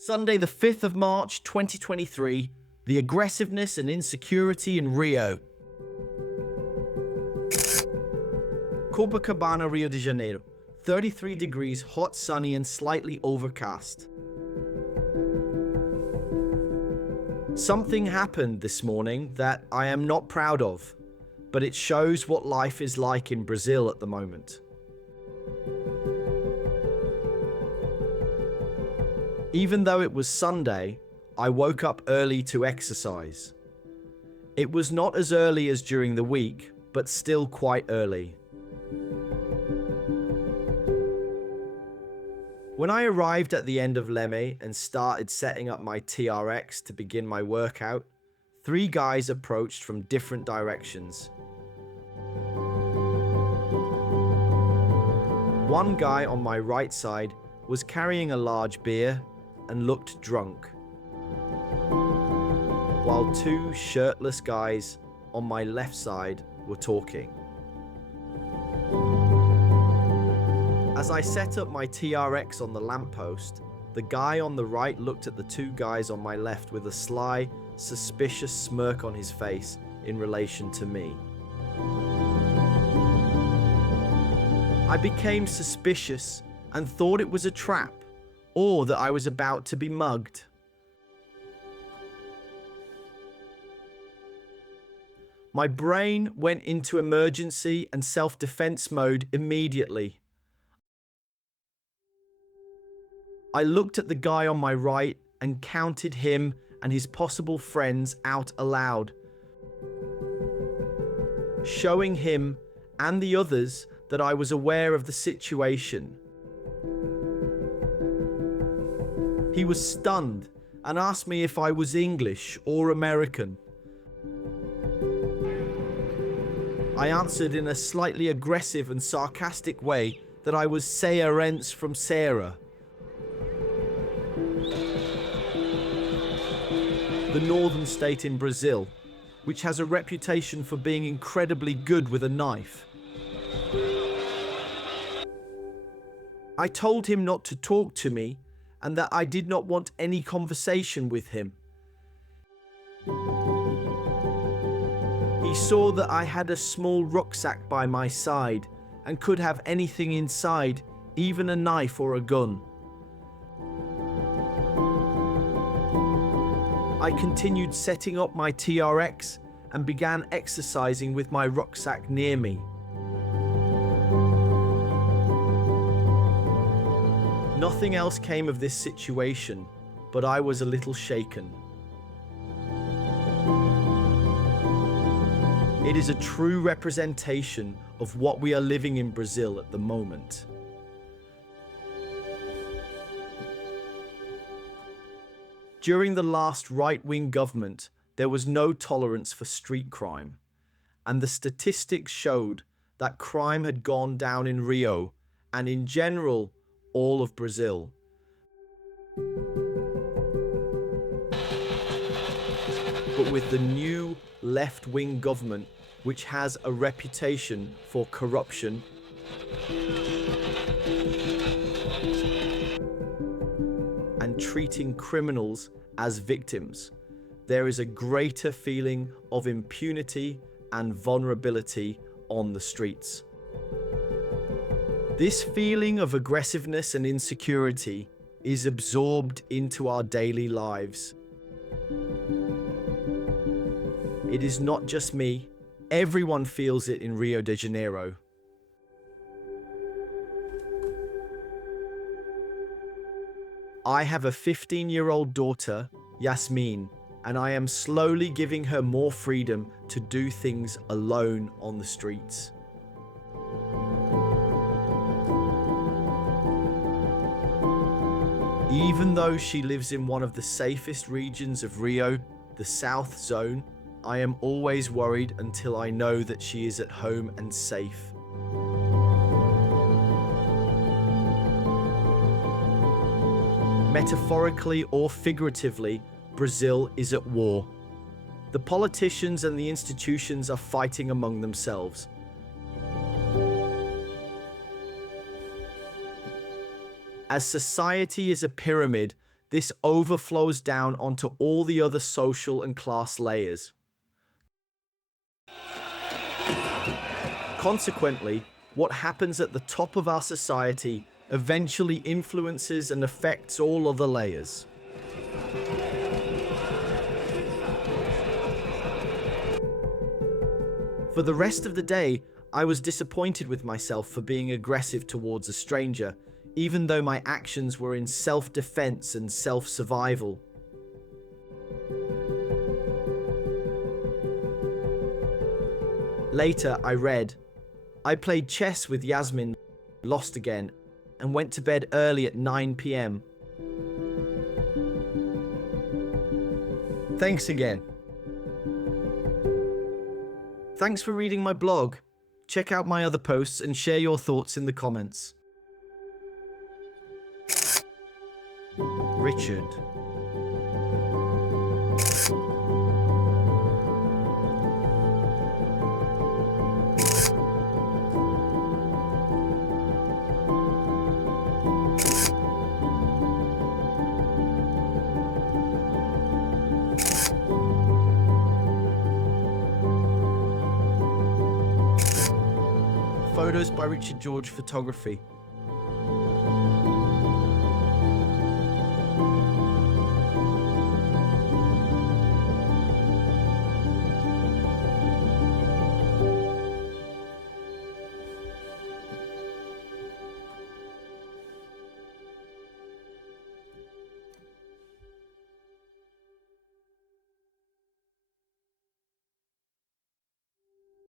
Sunday, the 5th of March, 2023, the aggressiveness and insecurity in Rio. Copacabana, Rio de Janeiro. 33 degrees, hot, sunny, and slightly overcast. Something happened this morning that I am not proud of, but it shows what life is like in Brazil at the moment. Even though it was Sunday, I woke up early to exercise. It was not as early as during the week, but still quite early. When I arrived at the end of Leme and started setting up my TRX to begin my workout, 3 guys approached from different directions. One guy on my right side was carrying a large beer and looked drunk, while 2 shirtless guys on my left side were talking. As I set up my TRX on the lamppost, the guy on the right looked at the 2 guys on my left with a sly, suspicious smirk on his face in relation to me. I became suspicious and thought it was a trap, or that I was about to be mugged. My brain went into emergency and self-defense mode immediately. I looked at the guy on my right and counted him and his possible friends out aloud, showing him and the others that I was aware of the situation. He was stunned and asked me if I was English or American. I answered in a slightly aggressive and sarcastic way that I was Cearense from Ceará, the northern state in Brazil, which has a reputation for being incredibly good with a knife. I told him not to talk to me and that I did not want any conversation with him. He saw that I had a small rucksack by my side and could have anything inside, even a knife or a gun. I continued setting up my TRX and began exercising with my rucksack near me. Nothing else came of this situation, but I was a little shaken. It is a true representation of what we are living in Brazil at the moment. During the last right-wing government, there was no tolerance for street crime, and the statistics showed that crime had gone down in Rio and in general all of Brazil. But with the new left-wing government, which has a reputation for corruption and treating criminals as victims, there is a greater feeling of impunity and vulnerability on the streets. This feeling of aggressiveness and insecurity is absorbed into our daily lives. It is not just me, everyone feels it in Rio de Janeiro. I have a 15-year-old daughter, Yasmin, and I am slowly giving her more freedom to do things alone on the streets. Even though she lives in one of the safest regions of Rio, the South Zone, I am always worried until I know that she is at home and safe. Metaphorically or figuratively, Brazil is at war. The politicians and the institutions are fighting among themselves. As society is a pyramid, this overflows down onto all the other social and class layers. Consequently, what happens at the top of our society eventually influences and affects all other layers. For the rest of the day, I was disappointed with myself for being aggressive towards a stranger, even though my actions were in self-defense and self-survival. Later, I read, I played chess with Yasmin, lost again, and went to bed early at 9 p.m. Thanks again. Thanks for reading my blog. Check out my other posts and share your thoughts in the comments. Richard. Photos by Richard George Photography.